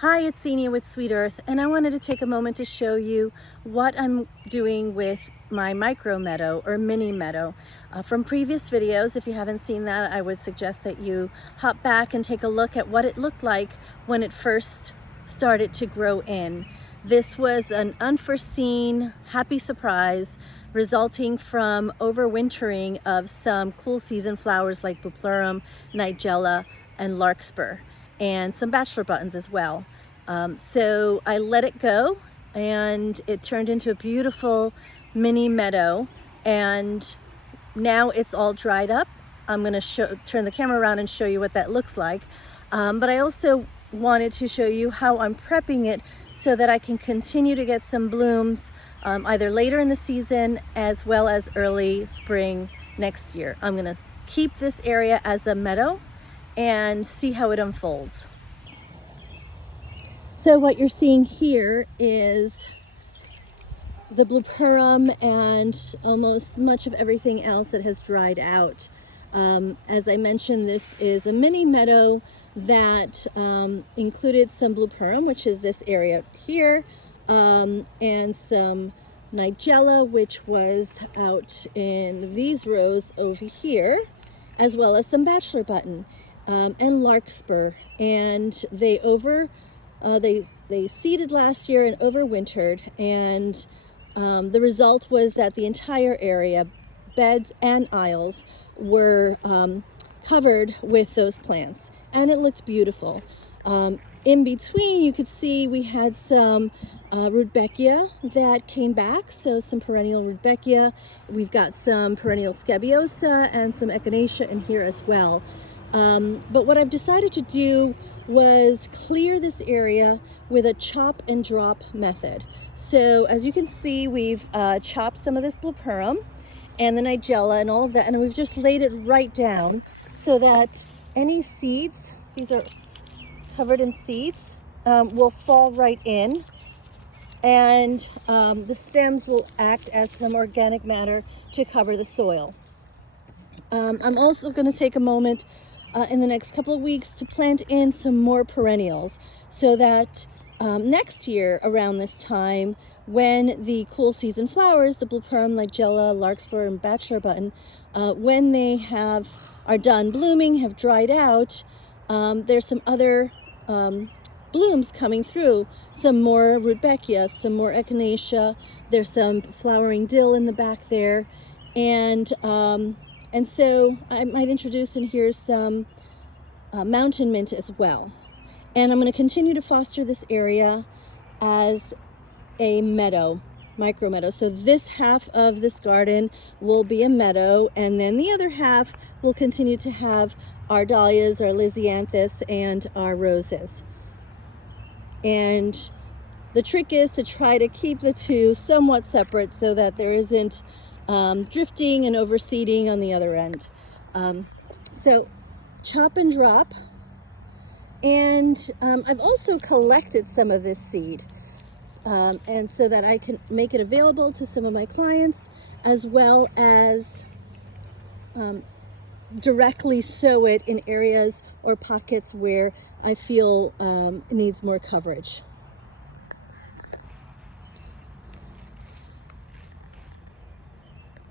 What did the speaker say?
Hi, it's Senia with Sweet Earth, and I wanted to take a moment to show you what I'm doing with my micro meadow or mini meadow. From previous videos, if you haven't seen that, I would suggest that you hop back and take a look at what it looked like when it first started to grow in. This was an unforeseen, happy surprise resulting from overwintering of some cool season flowers like Bupleurum, Nigella, and Larkspur, and some bachelor buttons as well. So I let it go and it turned into a beautiful mini meadow, and now it's all dried up. I'm going to turn the camera around and show you what that looks like. But I also wanted to show you how I'm prepping it so that I can continue to get some blooms either later in the season as well as early spring next year. I'm going to keep this area as a meadow and see how it unfolds. So what you're seeing here is the Bupleurum and almost much of everything else that has dried out. As I mentioned, this is a mini meadow that included some Bupleurum, which is this area here, and some Nigella, which was out in these rows over here, as well as some bachelor button and larkspur. And they seeded last year and overwintered, and the result was that the entire area, beds and aisles, were covered with those plants, and it looked beautiful. In between, you could see we had some rudbeckia that came back, so some perennial rudbeckia. We've got some perennial scabiosa and some echinacea in here as well. But what I've decided to do was clear this area with a chop and drop method. So as you can see, we've chopped some of this Bupleurum and the Nigella and all of that, and we've just laid it right down so that any seeds, these are covered in seeds, will fall right in, and the stems will act as some organic matter to cover the soil. I'm also going to take a moment in the next couple of weeks to plant in some more perennials so that next year around this time, when the cool season flowers, the Bupleurum, Nigella, Larkspur, and bachelor button, when they are done blooming, have dried out, there's some other blooms coming through, some more rudbeckia, some more echinacea, there's some flowering dill in the back there, and so I might introduce in here some mountain mint as well. And I'm going to continue to foster this area as a meadow, micro meadow. So this half of this garden will be a meadow, and then the other half will continue to have our dahlias, our lisianthus, and our roses. And the trick is to try to keep the two somewhat separate so that there isn't drifting and overseeding on the other end. So chop and drop. And I've also collected some of this seed, and so that I can make it available to some of my clients, as well as directly sow it in areas or pockets where I feel it needs more coverage.